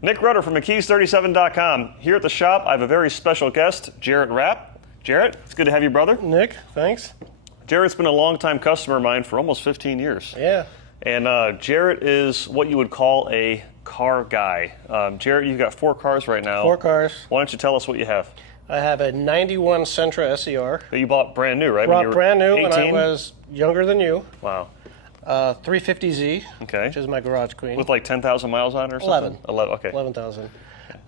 Nick Rutter from McKee's37.com. Here at the shop, I have a very special guest, Jarrett Rapp. Jarrett, it's good to have you, brother. Nick, thanks. Jarrett's been a longtime customer of mine for almost 15 years. Yeah. And Jarrett is what you would call a car guy. Jarrett, you've got 4 cars right now. 4 cars. Why don't you tell us what you have? I have a 91 Sentra SER. That you bought brand new, right? Bought brand new 18? when I was younger than you. Wow. 350Z, Okay. which is my garage queen. With like 10,000 miles on it or something? 11. Okay. 11,000.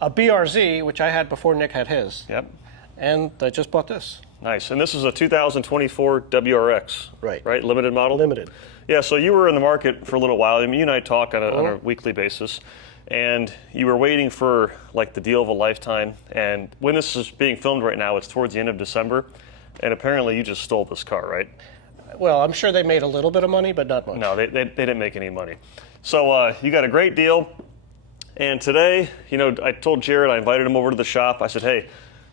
A BRZ, which I had before Nick had his. Yep. And I just bought this. Nice. And this is a 2024 WRX. Right. Right? Limited model? Limited. Yeah, so you were in the market for a little while. I mean, you and I talk on a weekly basis. And you were waiting for like the deal of a lifetime. And when this is being filmed right now, it's towards the end of December. And apparently you just stole this car, right? Well, I'm sure they made a little bit of money, but not much. No, they didn't make any money. So you got a great deal. And today, you know, I told Jarrett, I invited him over to the shop. I said, hey,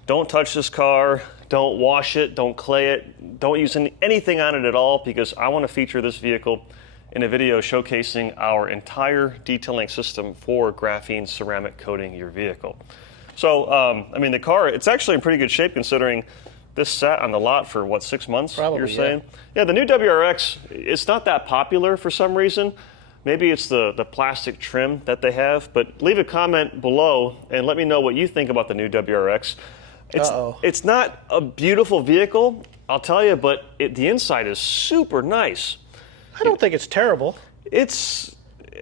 don't touch this car. Don't wash it. Don't clay it. Don't use anything on it at all, because I want to feature this vehicle in a video showcasing our entire detailing system for graphene ceramic coating your vehicle. So, I mean, the car, it's actually in pretty good shape considering this sat on the lot for, what, 6 months, Probably, you're saying? Yeah, the new WRX, it's not that popular for some reason. Maybe it's the plastic trim that they have, but leave a comment below and let me know what you think about the new WRX. It's not a beautiful vehicle, I'll tell you, but the inside is super nice. I don't think it's terrible.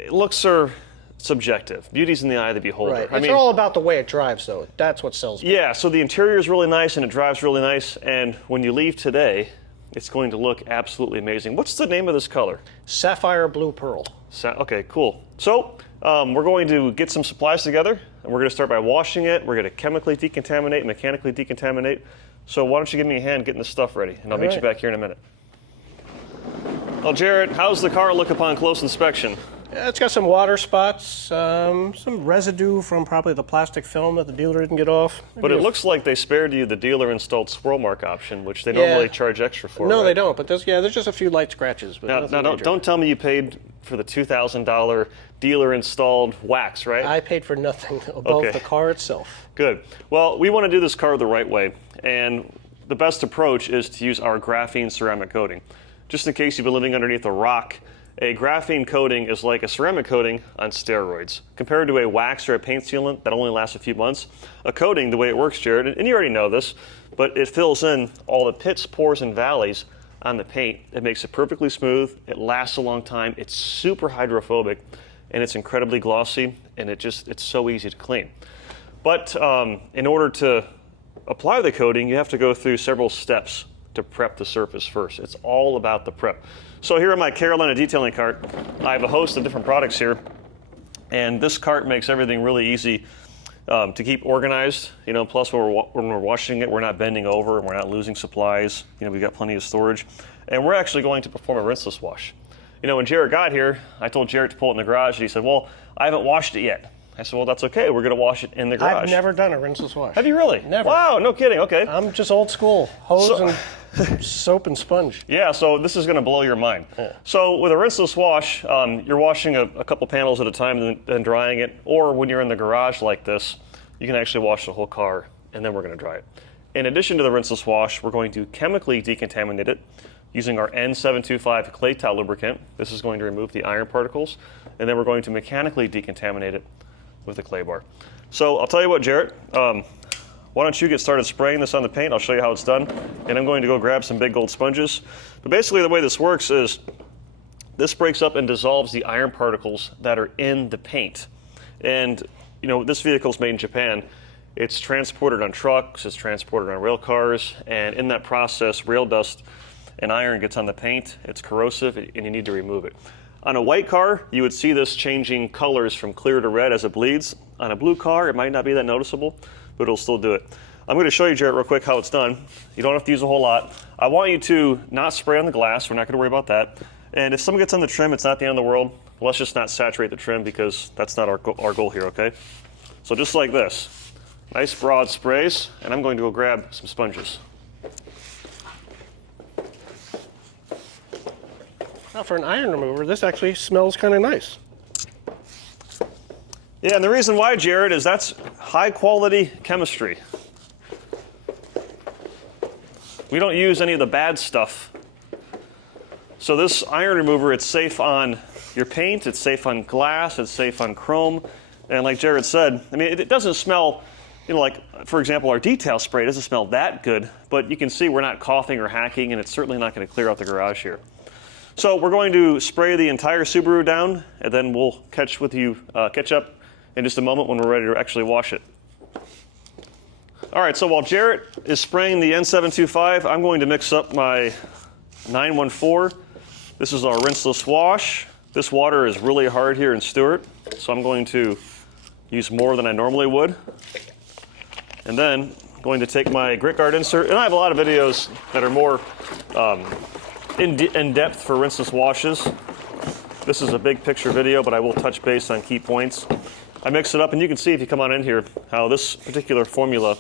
Looks are subjective. Beauty's in the eye of the beholder. Right. I It's mean, all about the way it drives, though. That's what sells me. yeah, so the interior is really nice and it drives really nice, and when you leave today, it's going to look absolutely amazing. What's the name of this color? Sapphire Blue Pearl. Okay, cool. So we're going to get some supplies together, and we're going to start by washing it. We're going to chemically decontaminate, mechanically decontaminate. So why don't you give me a hand getting this stuff ready, and I'll meet you back here in a minute. Well, Jarrett, how's the car look upon close inspection? Yeah, it's got some water spots, some residue from probably the plastic film that the dealer didn't get off. But it looks like they spared you the dealer-installed swirl mark option, which they normally charge extra for. No, right? they don't. But there's just a few light scratches. But Now don't tell me you paid for the $2,000 dealer-installed wax, right? I paid for nothing above the car itself. Good. Well, we want to do this car the right way, and the best approach is to use our graphene ceramic coating. Just in case you've been living underneath a rock, a graphene coating is like a ceramic coating on steroids. Compared to a wax or a paint sealant that only lasts a few months, a coating, the way it works, Jared, and you already know this, but it fills in all the pits, pores, and valleys on the paint. It makes it perfectly smooth, it lasts a long time, it's super hydrophobic, and it's incredibly glossy, and it's so easy to clean. But in order to apply the coating, you have to go through several steps to prep the surface first. It's all about the prep. So here in my Carolina detailing cart, I have a host of different products here, and this cart makes everything really easy to keep organized. You know, plus when we're washing it, we're not bending over, we're not losing supplies. You know, we've got plenty of storage, and we're actually going to perform a rinseless wash. You know, when Jarrett got here, I told Jarrett to pull it in the garage, and he said, well, I haven't washed it yet. I said, well, that's okay. We're going to wash it in the garage. I've never done a rinseless wash. Have you really? Never. Wow, no kidding. Okay. I'm just old school. Hose and soap and sponge. Yeah, so this is going to blow your mind. Yeah. So with a rinseless wash, you're washing a couple panels at a time and then drying it. Or when you're in the garage like this, you can actually wash the whole car, and then we're going to dry it. In addition to the rinseless wash, we're going to chemically decontaminate it using our N725 clay towel lubricant. This is going to remove the iron particles, and then we're going to mechanically decontaminate it with a clay bar. So I'll tell you what, Jarrett, why don't you get started spraying this on the paint? I'll show you how it's done, and I'm going to go grab some big gold sponges. But basically the way this works is this breaks up and dissolves the iron particles that are in the paint. And you know, this vehicle's made in Japan. It's transported on trucks, it's transported on rail cars, and in that process, rail dust and iron gets on the paint. It's corrosive, and you need to remove it. On a white car, you would see this changing colors from clear to red as it bleeds. On a blue car, it might not be that noticeable, but it'll still do it. I'm going to show you, Jarrett, real quick how it's done. You don't have to use a whole lot. I want you to not spray on the glass. We're not going to worry about that. And if something gets on the trim, it's not the end of the world. Let's just not saturate the trim because that's not our goal here, okay? So just like this. Nice broad sprays, and I'm going to go grab some sponges. Now for an iron remover, this actually smells kind of nice. Yeah, and the reason why, Jared, is that's high quality chemistry. We don't use any of the bad stuff. So this iron remover, it's safe on your paint, it's safe on glass, it's safe on chrome. And like Jared said, I mean, it doesn't smell, like, for example, our detail spray doesn't smell that good, but you can see we're not coughing or hacking, and it's certainly not going to clear out the garage here. So we're going to spray the entire Subaru down, and then we'll catch up in just a moment when we're ready to actually wash it. All right, so while Jarrett is spraying the N725, I'm going to mix up my 914. This is our rinseless wash. This water is really hard here in Stewart, so I'm going to use more than I normally would. And then I'm going to take my grit guard insert, and I have a lot of videos that are more in depth for rinseless washes. This is a big picture video, but I will touch base on key points. I mix it up, and you can see if you come on in here how this particular formula,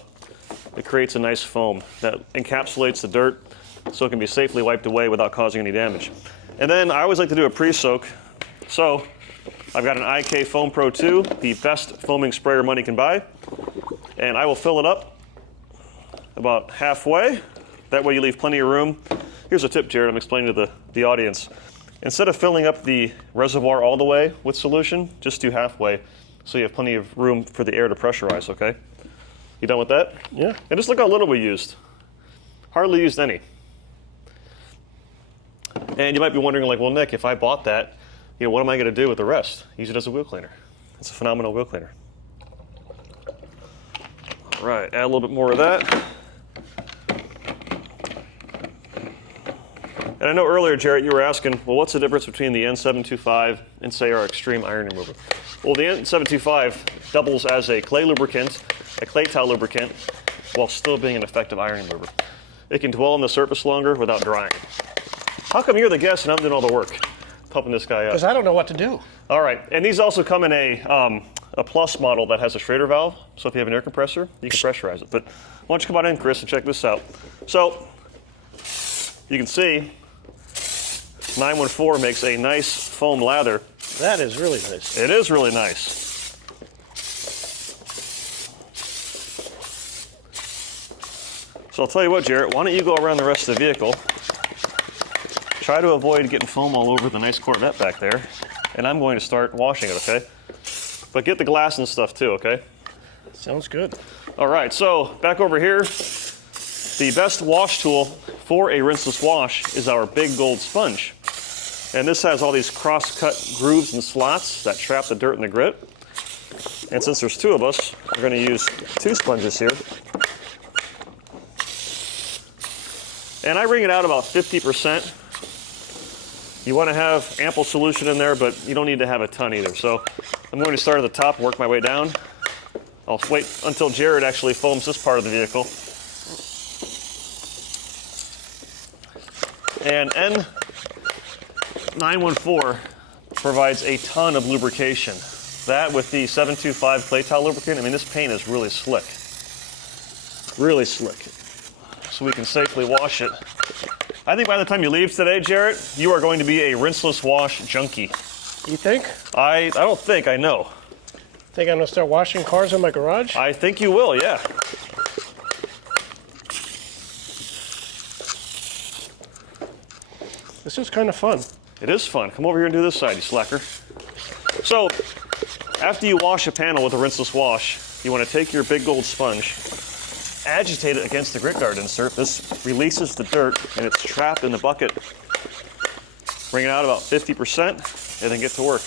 it creates a nice foam that encapsulates the dirt so it can be safely wiped away without causing any damage. And then I always like to do a pre-soak. So I've got an IK Foam Pro 2, the best foaming sprayer money can buy. And I will fill it up about halfway. That way you leave plenty of room. Here's a tip, Jared, I'm explaining to the audience. Instead of filling up the reservoir all the way with solution, just do halfway so you have plenty of room for the air to pressurize, okay? You done with that? Yeah. And just look how little we used. Hardly used any. And you might be wondering, like, well, Nick, if I bought that, what am I going to do with the rest? Use it as a wheel cleaner. It's a phenomenal wheel cleaner. All right, add a little bit more of that. And I know earlier, Jarrett, you were asking, well, what's the difference between the N725 and, say, our Extreme Iron Remover? Well, the N725 doubles as a clay lubricant, a clay towel lubricant, while still being an effective iron remover. It can dwell on the surface longer without drying. How come you're the guest and I'm doing all the work, pumping this guy up? Because I don't know what to do. All right, and these also come in a plus model that has a Schrader valve, so if you have an air compressor, you can pressurize it. But why don't you come on in, Chris, and check this out. So you can see 914 makes a nice foam lather. That is really nice. It is really nice. So I'll tell you what, Jarrett, why don't you go around the rest of the vehicle, try to avoid getting foam all over the nice Corvette back there, and I'm going to start washing it, okay? But get the glass and stuff too, okay? Sounds good. All right, so back over here, the best wash tool for a rinseless wash is our Big Gold Sponge. And this has all these cross-cut grooves and slots that trap the dirt and the grit. And since there's two of us, we're going to use two sponges here. And I wring it out about 50%. You want to have ample solution in there, but you don't need to have a ton either. So I'm going to start at the top and work my way down. I'll wait until Jared actually foams this part of the vehicle. And N914 provides a ton of lubrication. That with the 725 clay towel lubricant, I mean, this paint is really slick. Really slick. So we can safely wash it. I think by the time you leave today, Jarrett, you are going to be a rinseless wash junkie. You think? I don't think, I know. Think I'm going to start washing cars in my garage? I think you will, yeah. This is kind of fun. It is fun. Come over here and do this side, you slacker. So, after you wash a panel with a rinseless wash, you want to take your Big Gold Sponge, agitate it against the grit guard insert. This releases the dirt and it's trapped in the bucket. Bring it out about 50% and then get to work.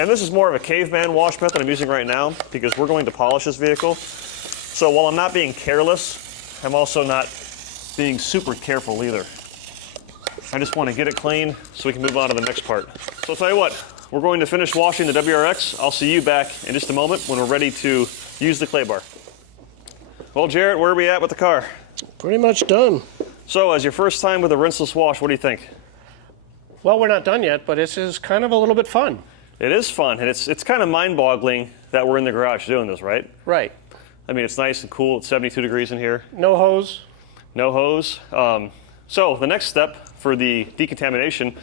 And this is more of a caveman wash method I'm using right now because we're going to polish this vehicle. So while I'm not being careless, I'm also not being super careful either. I just want to get it clean so we can move on to the next part. So I'll tell you what, we're going to finish washing the WRX. I'll see you back in just a moment when we're ready to use the clay bar. Well, Jarrett, where are we at with the car? Pretty much done. So as your first time with a rinseless wash, what do you think? Well, we're not done yet, but this is kind of a little bit fun. It is fun, and it's kind of mind-boggling that we're in the garage doing this, right? Right. I mean, it's nice and cool. It's 72 degrees in here. No hose. No hose. So the next step for the decontamination,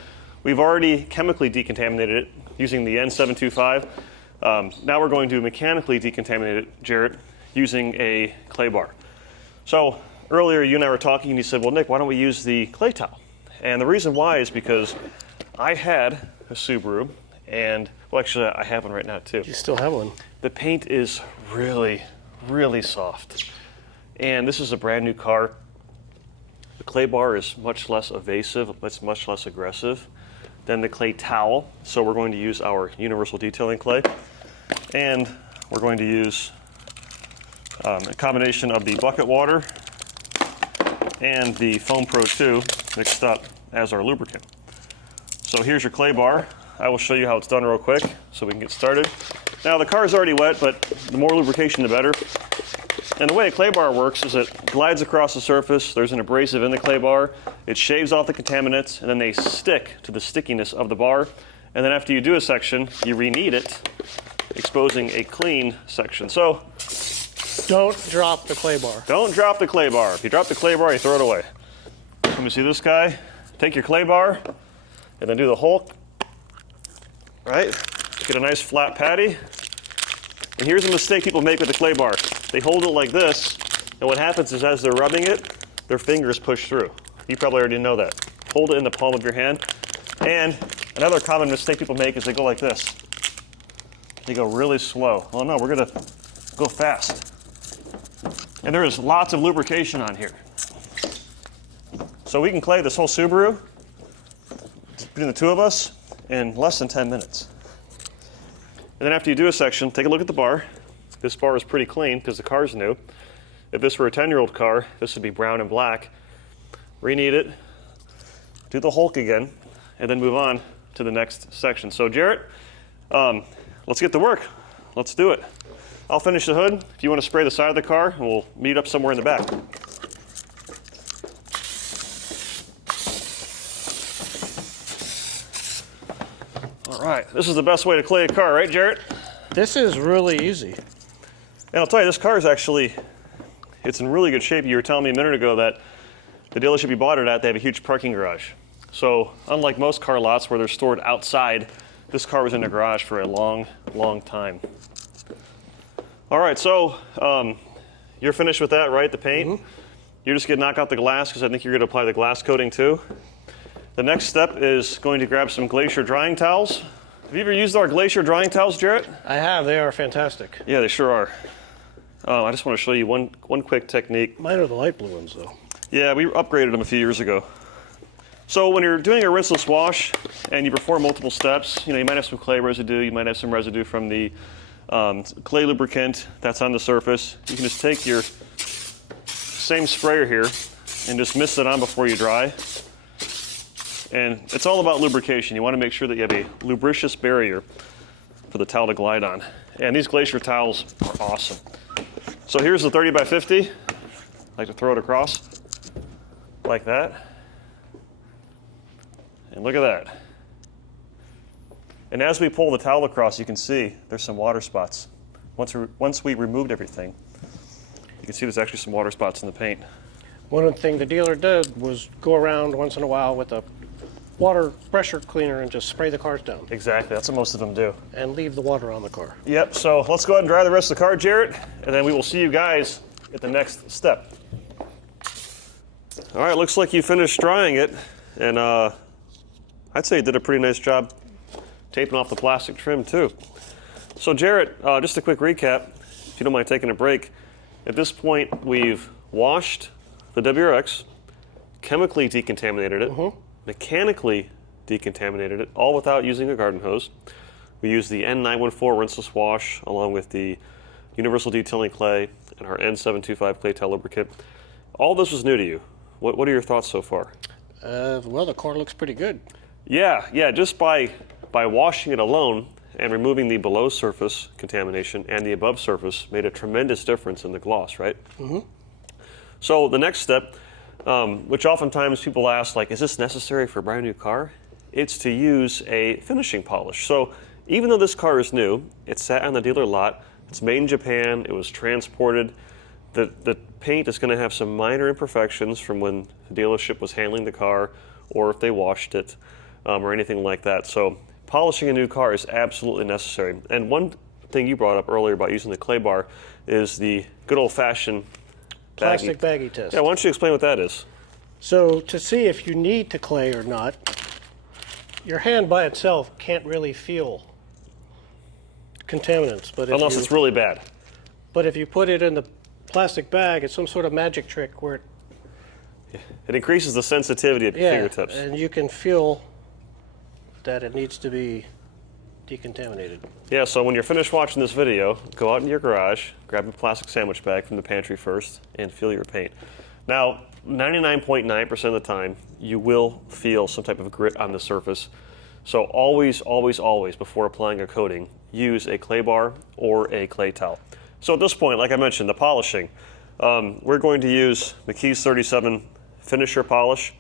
we've already chemically decontaminated it using the N725. Now we're going to mechanically decontaminate it, Jarrett, using a clay bar. So earlier you and I were talking and you said, well, Nick, why don't we use the clay towel? And the reason why is because I had a Subaru, and well, actually I have one right now too. You still have one. The paint is really, really soft. And this is a brand new car. The clay bar is much less evasive, it's much less aggressive than the clay towel. So we're going to use our universal detailing clay. And we're going to use a combination of the bucket water and the Foam Pro 2 mixed up as our lubricant. So here's your clay bar. I will show you how it's done real quick so we can get started. Now the car is already wet, but the more lubrication the better. And the way a clay bar works is it glides across the surface, there's an abrasive in the clay bar, it shaves off the contaminants, and then they stick to the stickiness of the bar. And then after you do a section, you re-knead it, exposing a clean section. So Don't drop the clay bar. don't drop the clay bar. If you drop the clay bar, you throw it away. Let me see this guy. Take your clay bar, and then do the Hulk, right? Get a nice flat patty. And here's a mistake people make with the clay bar. They hold it like this, and what happens is as they're rubbing it, their fingers push through. You probably already know that. Hold it in the palm of your hand. And another common mistake people make is they go like this. They go really slow. Well, no, we're gonna go fast. And there is lots of lubrication on here. So we can clay this whole Subaru, between the two of us, in less than 10 minutes. And then after you do a section, take a look at the bar. This bar is pretty clean because the car's new. If this were a 10-year-old car, this would be brown and black. Re-knead it, do the Hulk again, and then move on to the next section. So Jarrett, let's get to work. Let's do it. I'll finish the hood. If you want to spray the side of the car, we'll meet up somewhere in the back. All right, this is the best way to clay a car, right, Jarrett? This is really easy. And I'll tell you, this car is actually, it's in really good shape. You were telling me a minute ago that the dealership you bought it at, they have a huge parking garage. So unlike most car lots where they're stored outside, this car was in the garage for a long, long time. All right, so you're finished with that, right, the paint? Mm-hmm. You're just gonna knock out the glass because I think you're gonna apply the glass coating too. The next step is going to grab some Glacier drying towels. Have you ever used our Glacier drying towels, Jarrett? I have. They are fantastic. Yeah, they sure are. I just want to show you one quick technique. Mine are the light blue ones, though. Yeah, we upgraded them a few years ago. So when you're doing a rinseless wash and you perform multiple steps, you might have some clay residue, you might have some residue from the clay lubricant that's on the surface. You can just take your same sprayer here and just mist it on before you dry. And it's all about lubrication. You want to make sure that you have a lubricious barrier for the towel to glide on. And these Glacier towels are awesome. So here's the 30 by 50. I like to throw it across like that. And look at that. And as we pull the towel across, you can see there's some water spots. Once we removed everything, you can see there's actually some water spots in the paint. One thing the dealer did was go around once in a while with a water pressure cleaner and just spray the cars down Exactly, that's what most of them do. and leave the water on the car. Yep, so let's go ahead and dry the rest of the car, Jarrett, and then we will see you guys at the next step. All right, looks like you finished drying it, and I'd say you did a pretty nice job taping off the plastic trim too. So Jarrett, just a quick recap, if you don't mind taking a break. At this point, we've washed the WRX, chemically decontaminated it, mechanically decontaminated it, all without using a garden hose. We used the N914 rinseless wash along with the universal detailing clay and our N725 clay towel lubricant. All this was new to you. What are your thoughts so far? Well, the car looks pretty good. Yeah, just by washing it alone and removing the below surface contamination and the above surface made a tremendous difference in the gloss, right? So the next step, which oftentimes people ask, like, is this necessary for a brand new car? It's to use a finishing polish. So even though this car is new, it sat on the dealer lot, it's made in Japan, it was transported, the paint is going to have some minor imperfections from when the dealership was handling the car or if they washed it. or anything like that. So polishing a new car is absolutely necessary. And one thing you brought up earlier about using the clay bar is the good old-fashioned Plastic baggie test. Yeah, why don't you explain what that is? So to see if you need to clay or not, your hand by itself can't really feel contaminants. But Unless it's really bad. But if you put it in the plastic bag, it's some sort of magic trick where it increases the sensitivity of your fingertips. And you can feel that it needs to be decontaminated. Yeah, so when you're finished watching this video, go out in your garage, grab a plastic sandwich bag from the pantry first, and feel your paint. Now, 99.9% of the time, you will feel some type of grit on the surface. So always, always, always, before applying a coating, use a clay bar or a clay towel. So at this point, like I mentioned, the polishing, we're going to use McKee's 37 finisher polish.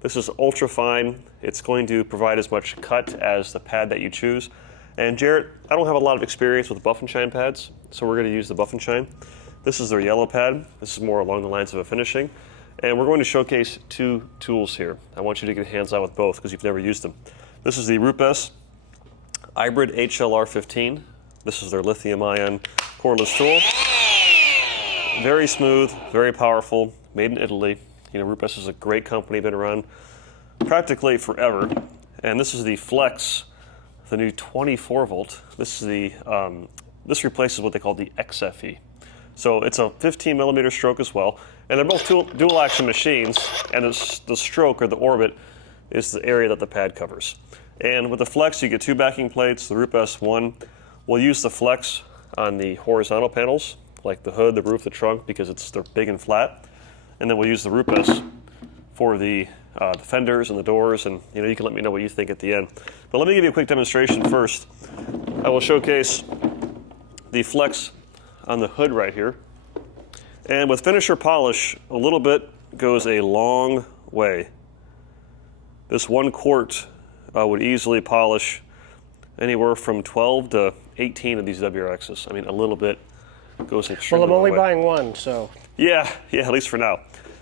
This is ultra fine. It's going to provide as much cut as the pad that you choose. And Jarrett, I don't have a lot of experience with buff and shine pads, so we're going to use the buff and shine. This is their yellow pad. This is more along the lines of a finishing. And we're going to showcase two tools here. I want you to get hands on with both because you've never used them. This is the Rutter Hybrid HLR15. This is their lithium-ion cordless tool. Very smooth, very powerful, made in Italy. You know, Rutter is a great company, been around practically forever. And this is the Flex, the new 24 volt. This is the this replaces what they call the XFE. So it's a 15 millimeter stroke as well. And they're both dual action machines, and the stroke or the orbit is the area that the pad covers. And with the Flex, you get two backing plates, the Rutter S1. We'll use the Flex on the horizontal panels, like the hood, the roof, the trunk, because they're big and flat. And then we'll use the Rutter for the fenders and the doors, and you can let me know what you think at the end. But let me give you a quick demonstration first. I will showcase the Flex on the hood right here. And with finisher polish, a little bit goes a long way. This 1 quart would easily polish anywhere from 12 to 18 of these WRXs. I mean, a little bit goes extremely Well, I'm only long way. buying one, so. Yeah, at least for now.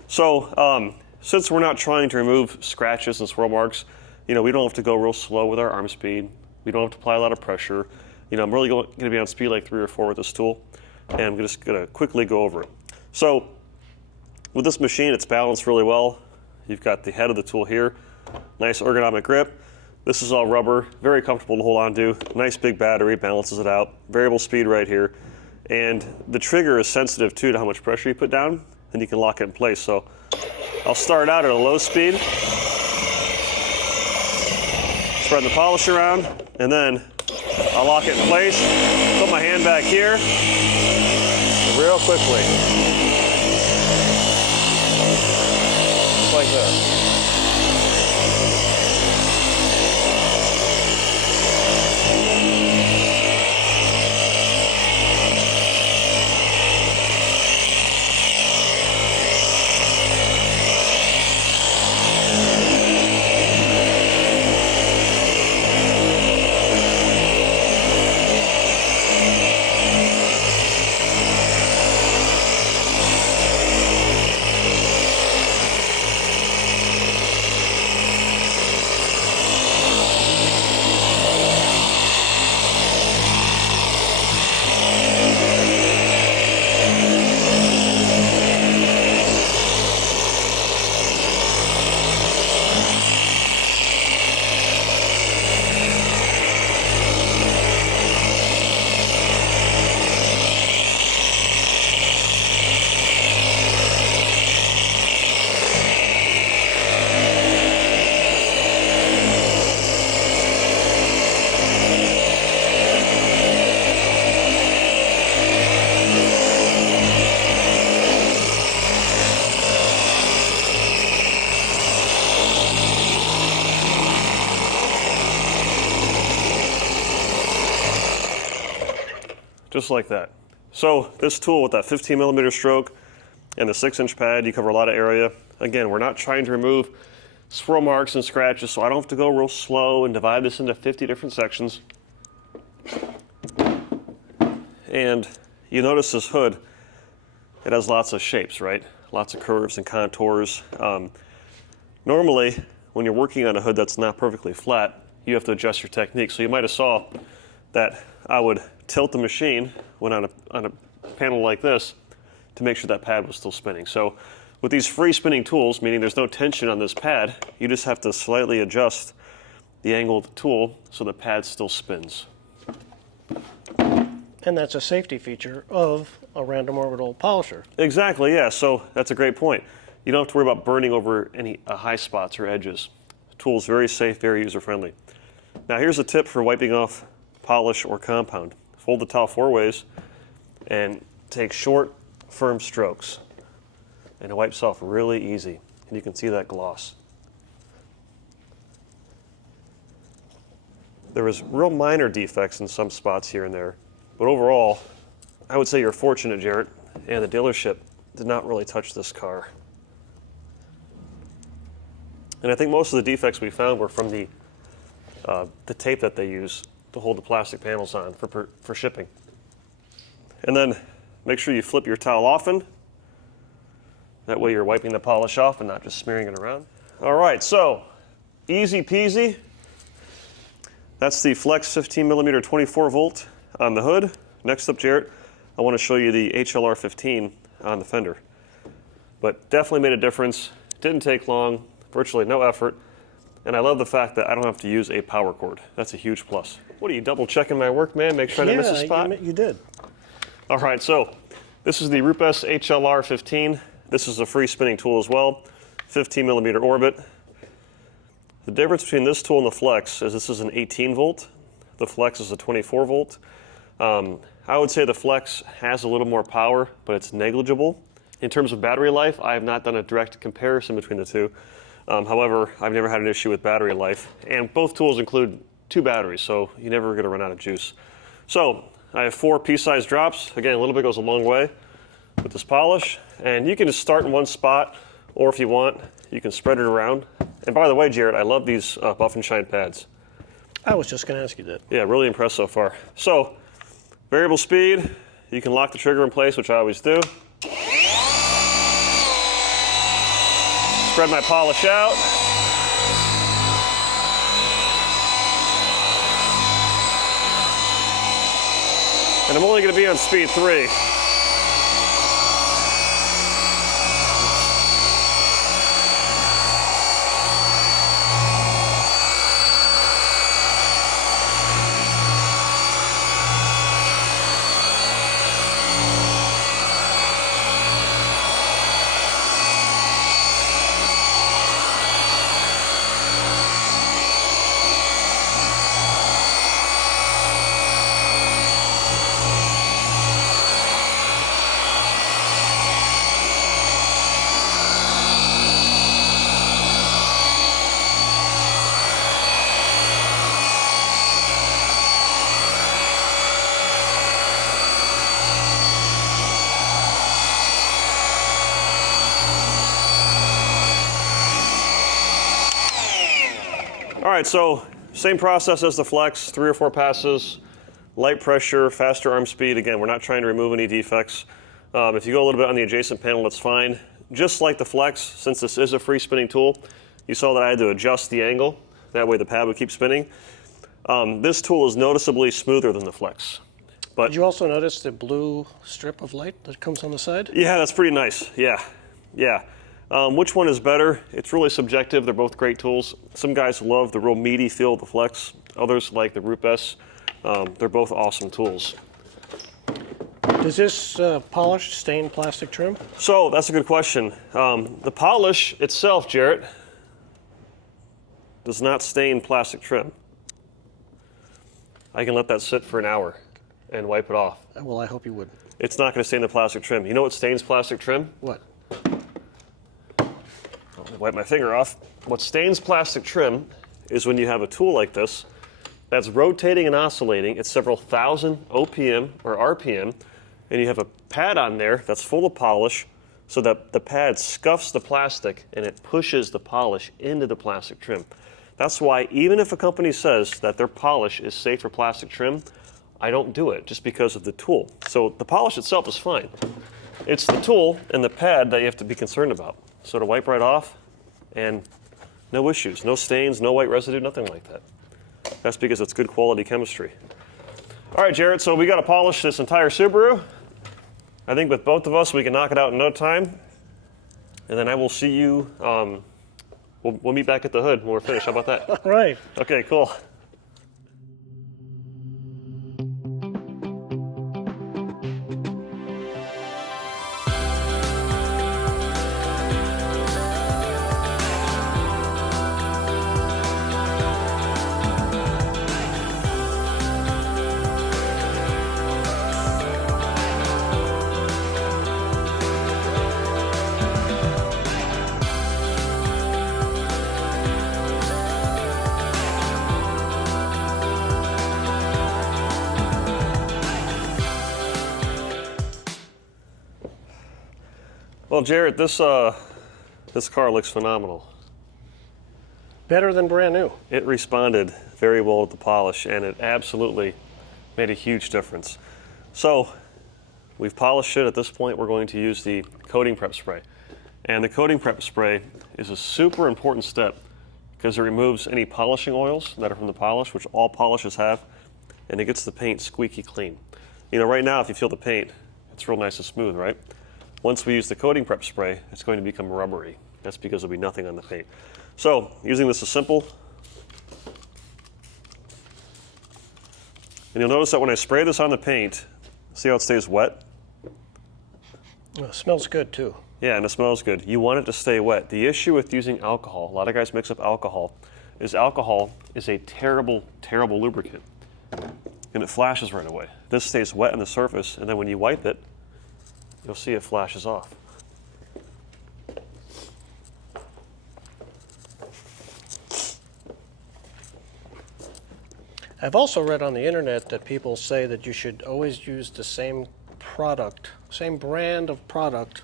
So since we're not trying to remove scratches and swirl marks, we don't have to go real slow with our arm speed. We don't have to apply a lot of pressure. I'm really going to be on speed like 3 or 4 with this tool, and I'm just going to quickly go over it. So with this machine, it's balanced really well. You've got the head of the tool here, nice ergonomic grip. This is all rubber, very comfortable to hold on to. Nice big battery, balances it out. Variable speed right here. And the trigger is sensitive too to how much pressure you put down, and you can lock it in place. So I'll start out at a low speed, spread the polish around, and then I'll lock it in place, put my hand back here, real quickly. Just like that. Just like that. So this tool with that 15 millimeter stroke and the 6-inch pad, you cover a lot of area. Again, we're not trying to remove swirl marks and scratches, so I don't have to go real slow and divide this into 50 different sections. And you notice this hood, it has lots of shapes, right? Lots of curves and contours. Normally, when you're working on a hood that's not perfectly flat, you have to adjust your technique. So you might have saw that I would tilt the machine when on a panel like this to make sure that pad was still spinning. So with these free spinning tools, meaning there's no tension on this pad, you just have to slightly adjust the angle of the tool so the pad still spins. And that's a safety feature of a random orbital polisher. Exactly, yeah. So that's a great point. You don't have to worry about burning over any high spots or edges. The tool is very safe, very user-friendly. Now here's a tip for wiping off polish or compound. Fold the towel 4 ways and take short, firm strokes. And it wipes off really easy. And you can see that gloss. There was real minor defects in some spots here and there. But overall, I would say you're fortunate, Jarrett, and the dealership did not really touch this car. And I think most of the defects we found were from the tape that they use to hold the plastic panels on for shipping. And then make sure you flip your towel often. That way you're wiping the polish off and not just smearing it around. All right, so easy peasy. That's the Flex 15mm 24 volt on the hood. Next up, Jarrett, I want to show you the HLR 15 on the fender. But definitely made a difference. Didn't take long, virtually no effort. And I love the fact that I don't have to use a power cord. That's a huge plus. What are you, double checking my work, man? Make sure I didn't miss a spot? You did. All right, so this is the Rupes HLR 15. This is a free spinning tool as well, 15mm orbit. The difference between this tool and the Flex is this is an 18 volt. The Flex is a 24 volt. I would say the Flex has a little more power, but it's negligible. In terms of battery life, I have not done a direct comparison between the two. However, I've never had an issue with battery life. And both tools include 2 batteries, so you're never going to run out of juice. So I have 4 pea-sized drops. Again, a little bit goes a long way with this polish. And you can just start in one spot, or if you want, you can spread it around. And by the way, Jarrett, I love these Buff and Shine pads. I was just going to ask you that. Yeah, really impressed so far. So, variable speed, you can lock the trigger in place, which I always do. Spread my polish out. And I'm only going to be on speed 3. All right, so same process as the Flex, 3 or 4 passes, light pressure, faster arm speed. Again, we're not trying to remove any defects. If you go a little bit on the adjacent panel, that's fine. Just like the Flex, since this is a free spinning tool, you saw that I had to adjust the angle. That way the pad would keep spinning. This tool is noticeably smoother than the Flex. But did you also notice the blue strip of light that comes on the side? Yeah, that's pretty nice. Yeah. Which one is better? It's really subjective. They're both great tools. Some guys love the real meaty feel of the Flex. Others like the Rupes. They're both awesome tools. Does this polished stain plastic trim? So that's a good question. The polish itself, Jarrett, does not stain plastic trim. I can let that sit for an hour and wipe it off. Well, I hope you would. It's not going to stain the plastic trim. You know what stains plastic trim? What? Wipe my finger off. What stains plastic trim is when you have a tool like this that's rotating and oscillating at several thousand OPM or RPM, and you have a pad on there that's full of polish so that the pad scuffs the plastic and it pushes the polish into the plastic trim. That's why even if a company says that their polish is safe for plastic trim, I don't do it just because of the tool. So the polish itself is fine. It's the tool and the pad that you have to be concerned about. So to wipe right off and No issues, no stains, no white residue, nothing like that. That's because it's good quality chemistry. All right, Jarrett, so we got to polish this entire Subaru. I think with both of us, we can knock it out in no time. And then I will see you, we'll meet back at the hood when we're finished. How about that? All right. Okay, cool. Well, Jarrett, this car looks phenomenal. Better than brand new. It responded very well with the polish, and it absolutely made a huge difference. So, we've polished it. At this point, we're going to use the coating prep spray. And the coating prep spray is a super important step because it removes any polishing oils that are from the polish, which all polishes have, and it gets the paint squeaky clean. You know, right now, if you feel the paint, it's real nice and smooth, right? Once we use the coating prep spray, it's going to become rubbery. That's because there'll be nothing on the paint. So, using this is simple. And you'll notice that when I spray this on the paint, see how it stays wet? It smells good too. Yeah, and it smells good. You want it to stay wet. The issue with using alcohol, a lot of guys mix up alcohol is a terrible, terrible lubricant. And it flashes right away. This stays wet on the surface, and then when you wipe it, you'll see it flashes off. I've also read on the internet that people say that you should always use the same product, same brand of product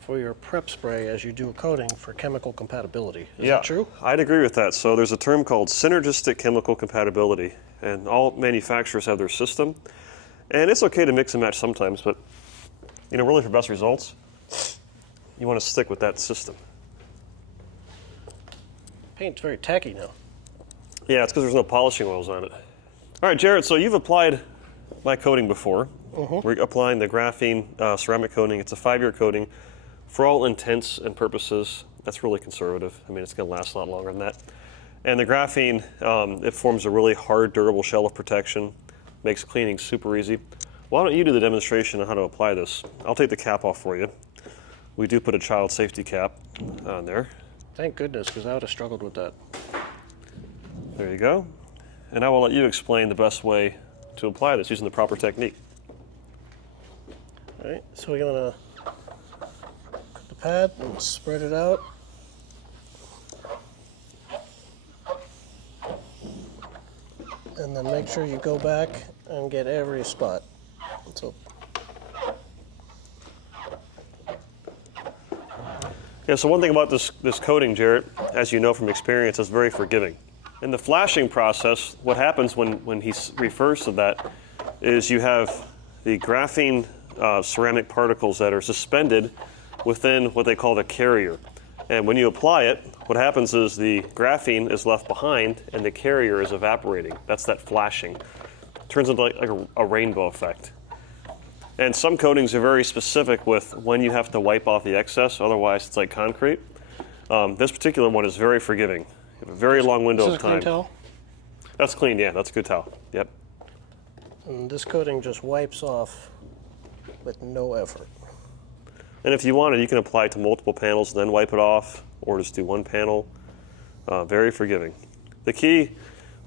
for your prep spray as you do a coating for chemical compatibility. Is that true? I'd agree with that. So there's a term called synergistic chemical compatibility, and all manufacturers have their system. And it's okay to mix and match sometimes, but you know, really for best results, you want to stick with that system. Paint's very tacky now. Yeah, it's because there's no polishing oils on it. All right, Jarrett, so you've applied my coating before. We're applying the graphene ceramic coating. It's a 5-year coating. For all intents and purposes, that's really conservative. I mean, it's going to last a lot longer than that. And the graphene, it forms a really hard, durable shell of protection, makes cleaning super easy. Why don't you do the demonstration on how to apply this? I'll take the cap off for you. We do put a child safety cap on there. Thank goodness, because I would have struggled with that. There you go. And I will let you explain the best way to apply this using the proper technique. All right, so we're going to put the pad and spread it out. And then make sure you go back and get every spot. So, yeah, so one thing about this coating, Jarrett, as you know from experience, is very forgiving. In the flashing process, what happens when he refers to that is you have the graphene ceramic particles that are suspended within what they call the carrier. And when you apply it, what happens is the graphene is left behind and the carrier is evaporating. That's that flashing. It turns into like a rainbow effect. And some coatings are very specific with when you have to wipe off the excess, otherwise it's like concrete. This particular one is very forgiving. You have a very long window of time. This is a clean towel? That's clean, yeah, that's a good towel. Yep. And this coating just wipes off with no effort. And if you wanted, you can apply it to multiple panels and then wipe it off, or just do one panel. Very forgiving. The key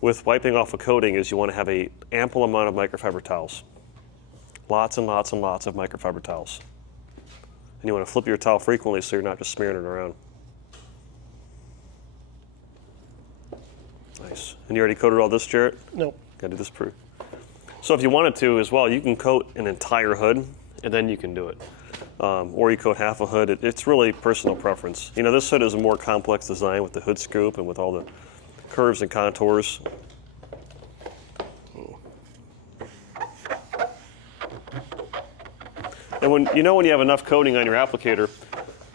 with wiping off a coating is you want to have an ample amount of microfiber towels. Lots and lots and lots of microfiber towels. And you want to flip your towel frequently so you're not just smearing it around. Nice. And you already coated all this, Jarrett? Nope. Gotta do this proof. So if you wanted to as well, you can coat an entire hood and then you can do it. Or you coat half a hood. It's really personal preference. You know, this hood is a more complex design with the hood scoop and with all the curves and contours. And when you have enough coating on your applicator,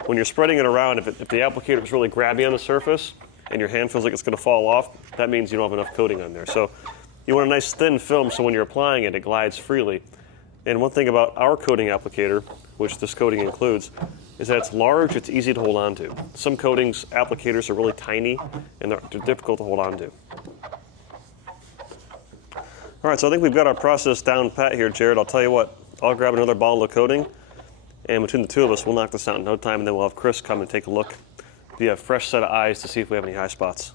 when you're spreading it around, if the applicator is really grabby on the surface, and your hand feels like it's going to fall off, that means you don't have enough coating on there. So you want a nice thin film so when you're applying it, it glides freely. And one thing about our coating applicator, which this coating includes, is that it's large, it's easy to hold on to. Some coatings applicators are really tiny and they're difficult to hold on to. All right, so I think we've got our process down pat here, Jared. I'll tell you what, I'll grab another bottle of coating, and between the two of us, we'll knock this out in no time, and then we'll have Chris come and take a look. Be a fresh set of eyes to see if we have any high spots.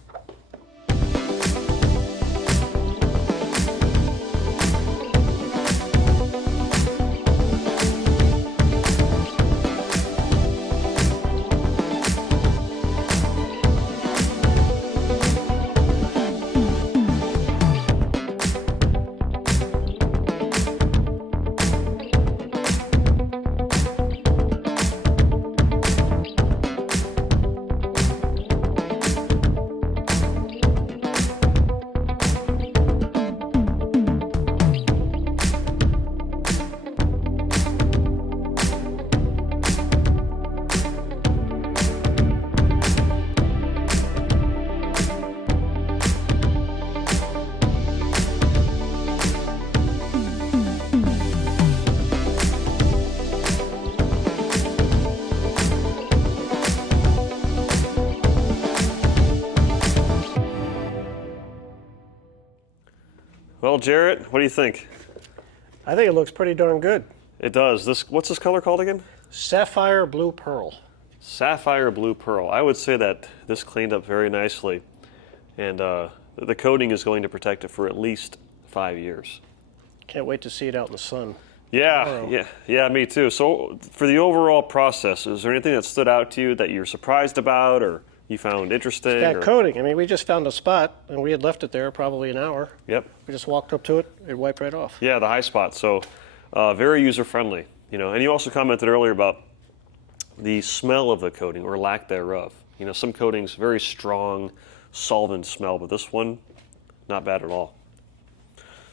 Well, Jarrett, what do you think? I think it looks pretty darn good. It does. What's this color called again? Sapphire Blue Pearl. Sapphire Blue Pearl. I would say that this cleaned up very nicely, and the coating is going to protect it for at least 5 years. Can't wait to see it out in the sun. Yeah, yeah, me too. So for the overall process, is there anything that stood out to you that you're surprised about or you found interesting? That coating, I mean, we just found a spot, and we had left it there probably an hour. Yep. We just walked up to it, it wiped right off. Yeah, the high spot. So very user-friendly. You know, and you also commented earlier about the smell of the coating or lack thereof. You know, some coatings, very strong solvent smell, but this one, not bad at all.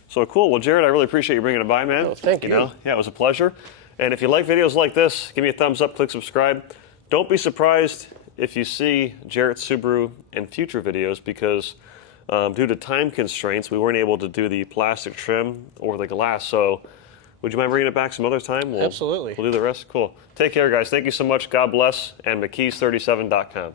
So cool. Well, Jared, I really appreciate you bringing it by, man. Oh, thank you. Yeah, it was a pleasure. And if you like videos like this, give me a thumbs up, click subscribe. Don't be surprised if you see Jarrett Subaru in future videos because due to time constraints, we weren't able to do the plastic trim or the glass. So would you mind bringing it back some other time? Absolutely. We'll do the rest. Cool. Take care, guys. Thank you so much. God bless. And McKee's37.com.